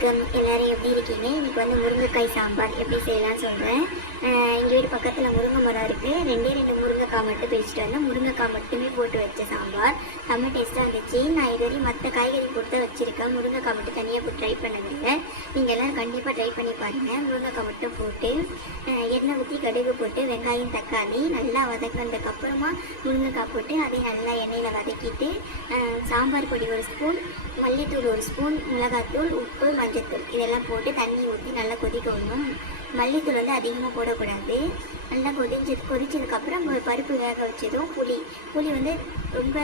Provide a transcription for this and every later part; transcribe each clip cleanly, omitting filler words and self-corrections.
வணக்கம், எல்லோரும் எப்படி இருக்கீங்க? இன்றைக்கி வந்து முருங்கைக்காய் சாம்பார் எப்படி செய்யலாம்னு சொல்கிறேன். எங்கள் வீடு பக்கத்தில் முருங்கை மரம் இருக்குது. ரெண்டு முருங்கைக்காய் மட்டும் பிரிச்சுட்டு வந்தேன். முருங்கைக்காய் மட்டுமே போட்டு வச்ச சாம்பார் செம்ம டேஸ்ட்டாக இருந்துச்சு. நான் இதுவரையும் மற்ற காய்கறி போட்டு தான் வச்சுருக்கேன். முருங்கைக்காய் மட்டும் தனியாக போட்டு ட்ரை பண்ணதில்லை. நீங்கள் எல்லோரும் கண்டிப்பாக ட்ரை பண்ணி பாருங்கள். முருங்கைக்காய் மட்டும் போட்டு எண்ணெய் ஊற்றி கடுகு போட்டு வெங்காயம் தக்காளி நல்லா வதக்கினதுக்கப்புறமா முருங்கைக்காய் போட்டு அதையும் நல்லா எண்ணெயில் வதக்கிட்டு சாம்பார் பொடி ஒரு ஸ்பூன், மல்லித்தூள் ஒரு ஸ்பூன், மிளகாத்தூள், உப்பு, மஞ்சத்தூள் இதெல்லாம் போட்டு தண்ணி ஊற்றி நல்லா கொதிக்க விடணும். மல்லித்தூள் வந்து அதிகமாக போடக்கூடாது. நல்லா கொதிச்சதுக்கப்புறம் பருப்பு வேக வச்சதும் புளி வந்து ரொம்ப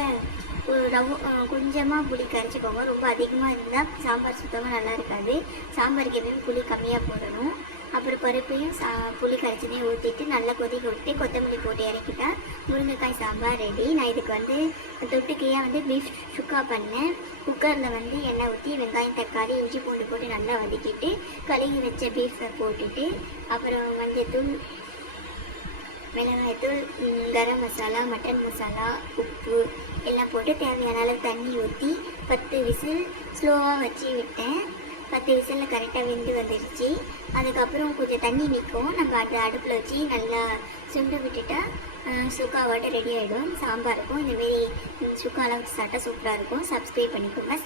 கொஞ்சமாக புளி கரைச்சிக்கோங்க. ரொம்ப அதிகமாக இருந்தால் சாம்பார் சுத்தமாக நல்லா இருக்காது. சாம்பாருக்கு எப்பயும் புளி கம்மியாக போடணும். அப்புறம் பருப்பையும் புளி கரைச்சதையும் ஊற்றிட்டு நல்லா கொதிக்க விட்டு கொத்தமல்லி போட்டு இறக்கிட்டா முருங்கைக்காய் சாம்பார் ரெடி. நான் இதுக்கு வந்து தொட்டுக்கையாக வந்து பீஃப் சுக்கா பண்ணேன். குக்கரில் வந்து எண்ணெய் ஊற்றி வெங்காயம் தக்காளி இஞ்சி பூண்டு போட்டு நல்லா வதக்கிட்டு கழுகி வச்ச பீஃபை போட்டுட்டு அப்புறம் மஞ்சத்தூள், மிளகாய்த்தூள், கரம் மசாலா, மட்டன் மசாலா, உப்பு எல்லாம் போட்டு தேவையான அளவு தண்ணி ஊற்றி 10 விசில் ஸ்லோவாக வச்சு விட்டேன். 10 விசிலில் கரெக்டாக வெந்து வந்துடுச்சு. அதுக்கப்புறம் கொஞ்சம் தண்ணி நிற்கும். நம்ம அடுப்பில் வச்சு நல்லா சுண்டு விட்டுட்டா சுக்காவோட ரெடி ஆகிடும். சாம்பாருக்கும் இந்தமாரி சுக்காலாம் வச்சு சாப்பிட்டா சூப்பராக இருக்கும். சப்ஸ்கிரைப் பண்ணிக்கோங்க.